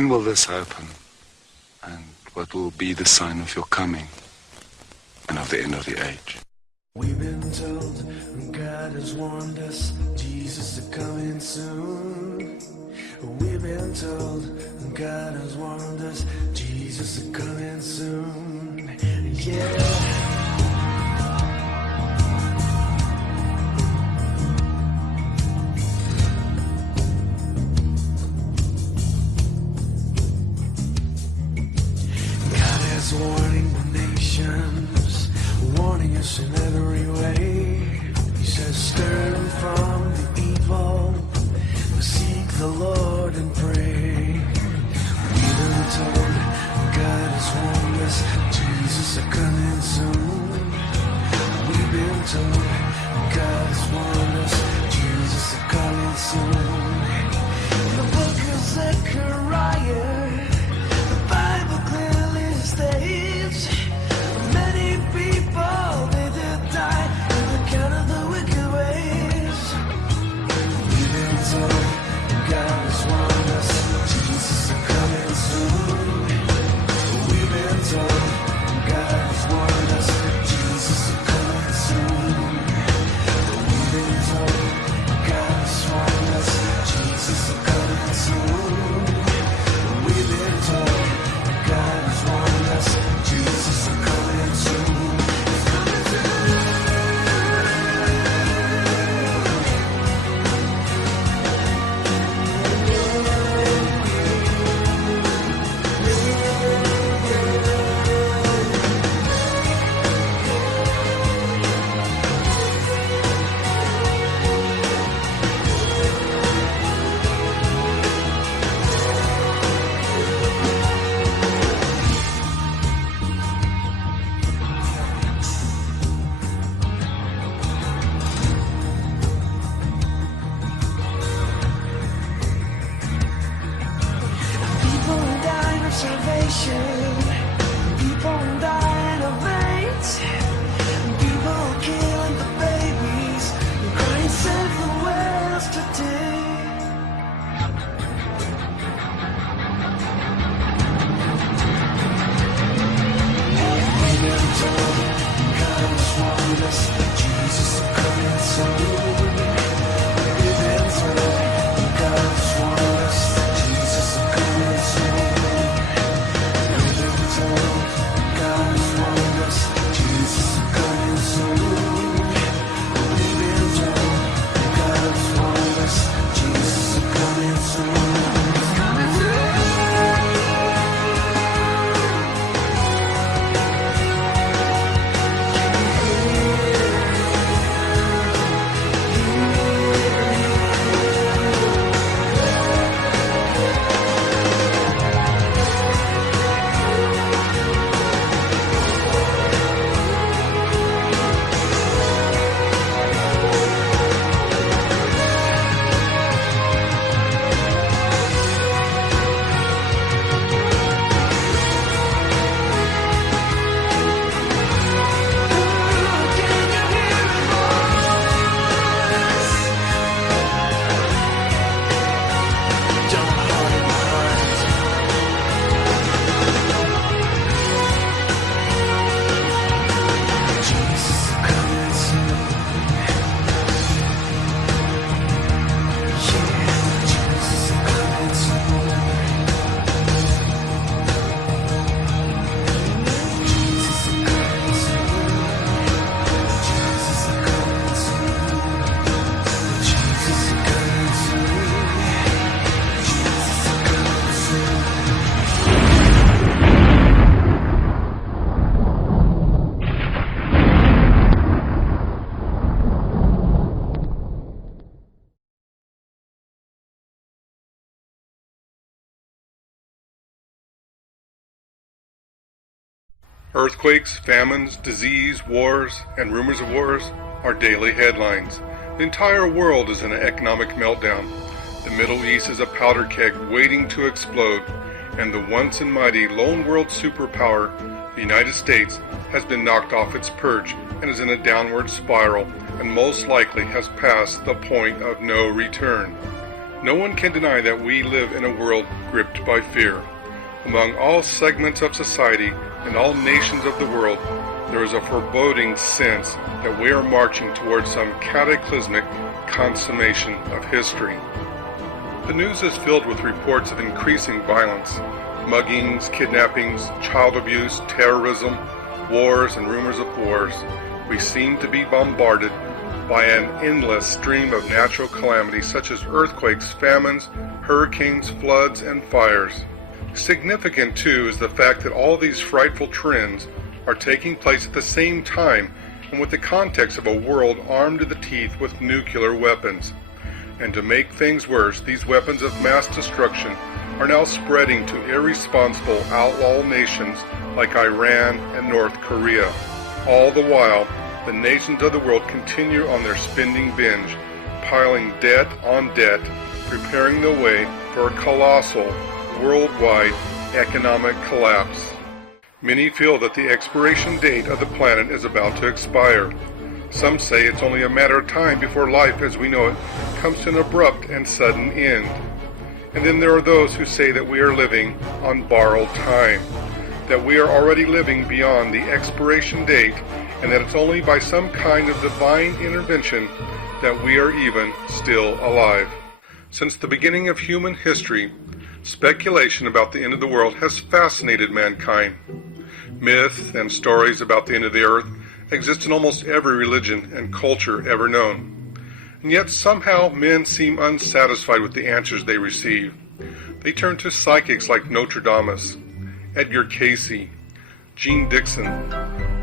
When will this open? And what will be the sign of your coming and of the end of the age? We've been told God has warned us, Jesus is coming soon. We've been told God has warned us, Jesus is coming soon. Yeah. Warning the nations, warning us in every way. He says, turn from the evil, seek the Lord and pray. We've been told God has warned us, Jesus is coming soon. We've been told God has warned us, Jesus is coming soon. In the book of Zechariah, the Bible clearly states many people they did die on account of the wicked ways. We've been told God has warned us, Jesus is coming soon. We've been told God has warned us, Jesus is coming soon. We've been told God has warned us, Jesus is coming soon. We've been told God has warned us, Jesus is coming soon. He's coming soon. Salvation, people dying of AIDS, people killing the babies, crying save the whales today. We've been told God has warned us, Jesus is coming soon. We've been told God has warned us, Jesus is coming soon. God has warned us, Jesus is coming soon. We've been told God has warned us, Jesus is coming soon. He's coming soon. Earthquakes, famines, disease, wars, and rumors of wars are daily headlines. The entire world is in an economic meltdown. The Middle East is a powder keg waiting to explode, and the once and mighty lone world superpower, the United States, has been knocked off its perch and is in a downward spiral, and most likely has passed the point of no return. No one can deny that we live in a world gripped by fear. Among all segments of society and all nations of the world, there is a foreboding sense that we are marching towards some cataclysmic consummation of history. The news is filled with reports of increasing violence, muggings, kidnappings, child abuse, terrorism, wars, and rumors of wars. We seem to be bombarded by an endless stream of natural calamities such as earthquakes, famines, hurricanes, floods, and fires. Significant, too, is the fact that all these frightful trends are taking place at the same time and with the context of a world armed to the teeth with nuclear weapons. And to make things worse, these weapons of mass destruction are now spreading to irresponsible outlaw nations like Iran and North Korea. All the while, the nations of the world continue on their spending binge, piling debt on debt, preparing the way for a colossal, worldwide economic collapse. Many feel that the expiration date of the planet is about to expire. Some say it's only a matter of time before life as we know it comes to an abrupt and sudden end. And then there are those who say that we are living on borrowed time, that we are already living beyond the expiration date, and that it's only by some kind of divine intervention that we are even still alive. Since the beginning of human history, speculation about the end of the world has fascinated mankind. Myths and stories about the end of the earth exist in almost every religion and culture ever known. And yet somehow men seem unsatisfied with the answers they receive. They turn to psychics like Nostradamus, Edgar Cayce, Jean Dixon,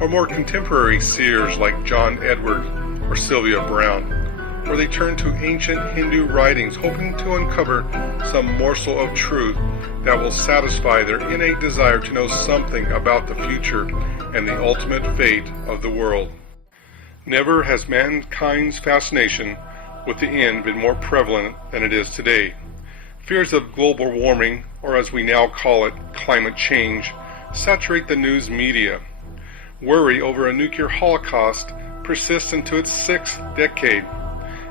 or more contemporary seers like John Edward or Sylvia Brown, or they turn to ancient Hindu writings hoping to uncover some morsel of truth that will satisfy their innate desire to know something about the future and the ultimate fate of the world. Never has mankind's fascination with the end been more prevalent than it is today. Fears of global warming, or as we now call it, climate change, saturate the news media. Worry over a nuclear holocaust persists into its 6th decade,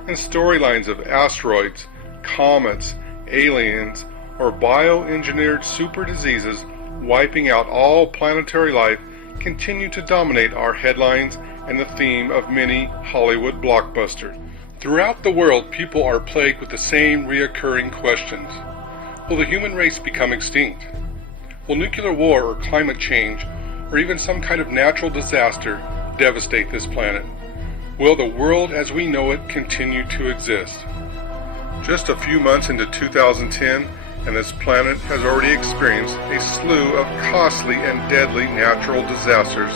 and storylines of asteroids, comets, aliens, or bioengineered super diseases wiping out all planetary life continue to dominate our headlines and the theme of many Hollywood blockbusters. Throughout the world, people are plagued with the same reoccurring questions. Will the human race become extinct? Will nuclear war or climate change, or even some kind of natural disaster, devastate this planet? Will the world as we know it continue to exist? Just a few months into 2010, and this planet has already experienced a slew of costly and deadly natural disasters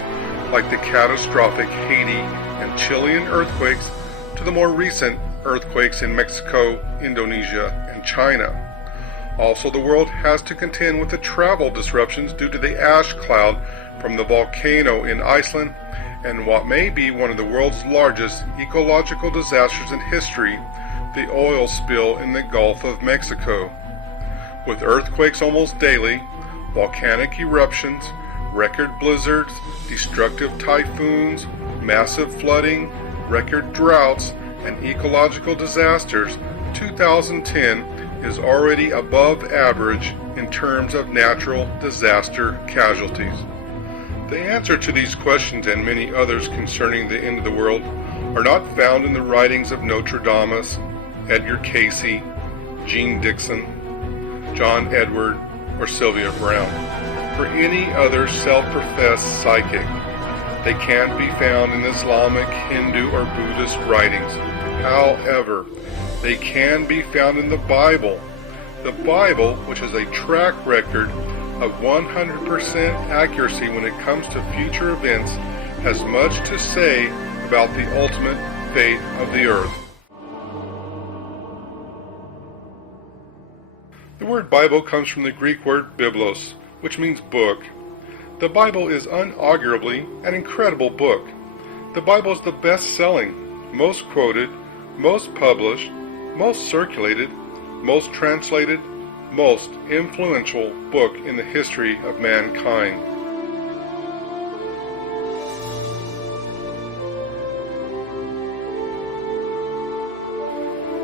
like the catastrophic Haiti and Chilean earthquakes to the more recent earthquakes in Mexico, Indonesia, and China. Also, the world has to contend with the travel disruptions due to the ash cloud from the volcano in Iceland and what may be one of the world's largest ecological disasters in history, the oil spill in the Gulf of Mexico. With earthquakes almost daily, volcanic eruptions, record blizzards, destructive typhoons, massive flooding, record droughts, and ecological disasters, 2010 is already above average in terms of natural disaster casualties. The answer to these questions and many others concerning the end of the world are not found in the writings of Nostradamus, Edgar Cayce, Jean Dixon, John Edward, or Sylvia Brown, or any other self-professed psychic. They can't be found in Islamic, Hindu, or Buddhist writings. However, they can be found in the Bible. The Bible, which is a track record of 100% accuracy when it comes to future events, has much to say about the ultimate fate of the earth. The word Bible comes from the Greek word biblos, which means book. The Bible is unarguably an incredible book. The Bible is the best-selling, most quoted, most published, most circulated, most translated, most influential book in the history of mankind.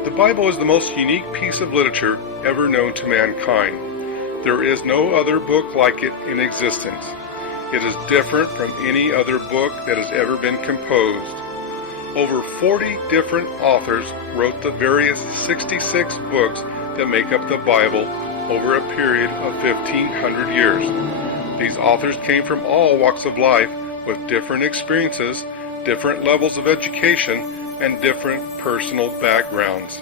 The Bible is the most unique piece of literature ever known to mankind. There is no other book like it in existence. It is different from any other book that has ever been composed. Over 40 different authors wrote the various 66 books that make up the Bible over a period of 1,500 years. These authors came from all walks of life with different experiences, different levels of education, and different personal backgrounds.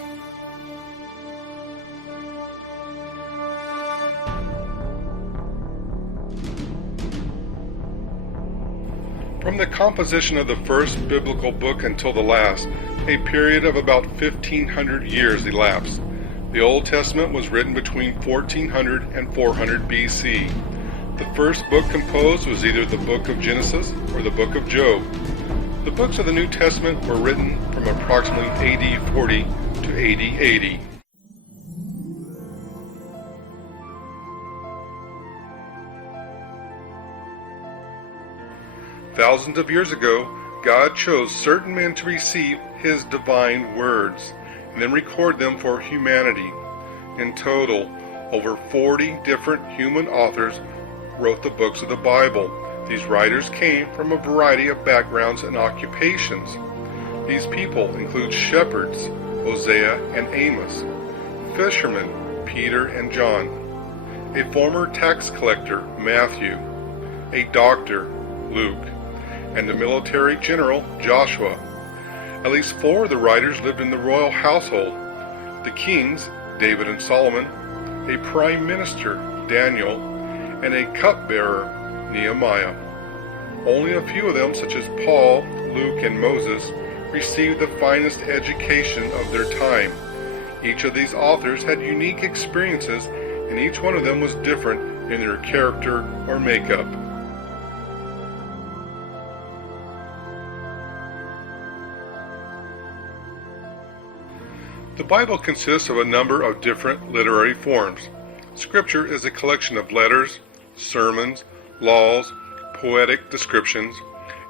From the composition of the first biblical book until the last, a period of about 1,500 years elapsed. The Old Testament was written between 1400 and 400 BC. The first book composed was either the book of Genesis or the book of Job. The books of the New Testament were written from approximately AD 40 to AD 80. Thousands of years ago, God chose certain men to receive His divine words and then record them for humanity. In total, over 40 different human authors wrote the books of the Bible. These writers came from a variety of backgrounds and occupations. These people include shepherds, Hosea and Amos, fishermen, Peter and John, a former tax collector, Matthew, a doctor, Luke, and a military general, Joshua. At least 4 of the writers lived in the royal household: the kings, David and Solomon, a prime minister, Daniel, and a cupbearer, Nehemiah. Only a few of them, such as Paul, Luke, and Moses, received the finest education of their time. Each of these authors had unique experiences, and each one of them was different in their character or makeup. The Bible consists of a number of different literary forms. Scripture is a collection of letters, sermons, laws, poetic descriptions,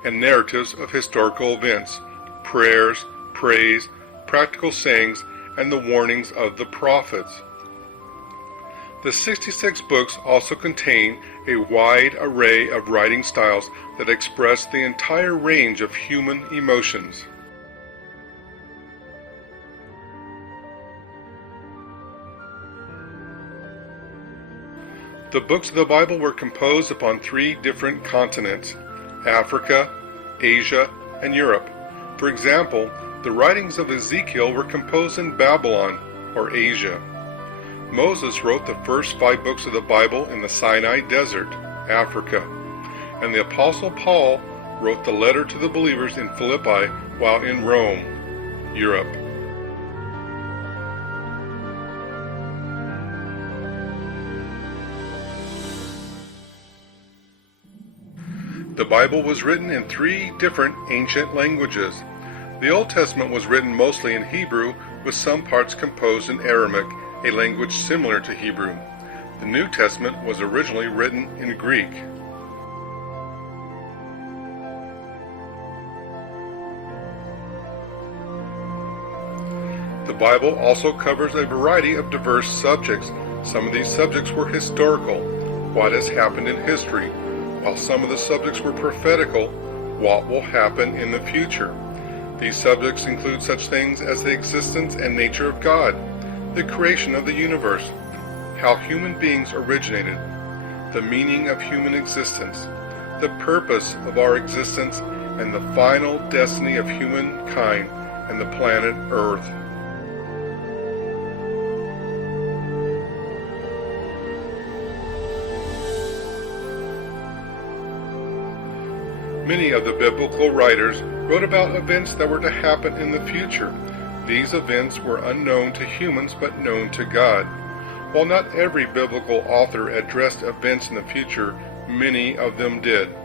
and narratives of historical events, prayers, praise, practical sayings, and the warnings of the prophets. The 66 books also contain a wide array of writing styles that express the entire range of human emotions. The books of the Bible were composed upon 3 different continents: Africa, Asia, and Europe. For example, the writings of Ezekiel were composed in Babylon, or Asia. Moses wrote the first 5 books of the Bible in the Sinai Desert, Africa. And the Apostle Paul wrote the letter to the believers in Philippi while in Rome, Europe. The Bible was written in 3 different ancient languages. The Old Testament was written mostly in Hebrew, with some parts composed in Aramaic, a language similar to Hebrew. The New Testament was originally written in Greek. The Bible also covers a variety of diverse subjects. Some of these subjects were historical, what has happened in history, while some of the subjects were prophetical, what will happen in the future. These subjects include such things as the existence and nature of God, the creation of the universe, how human beings originated, the meaning of human existence, the purpose of our existence, and the final destiny of humankind and the planet Earth. Many of the biblical writers wrote about events that were to happen in the future. These events were unknown to humans but known to God. While not every biblical author addressed events in the future, many of them did.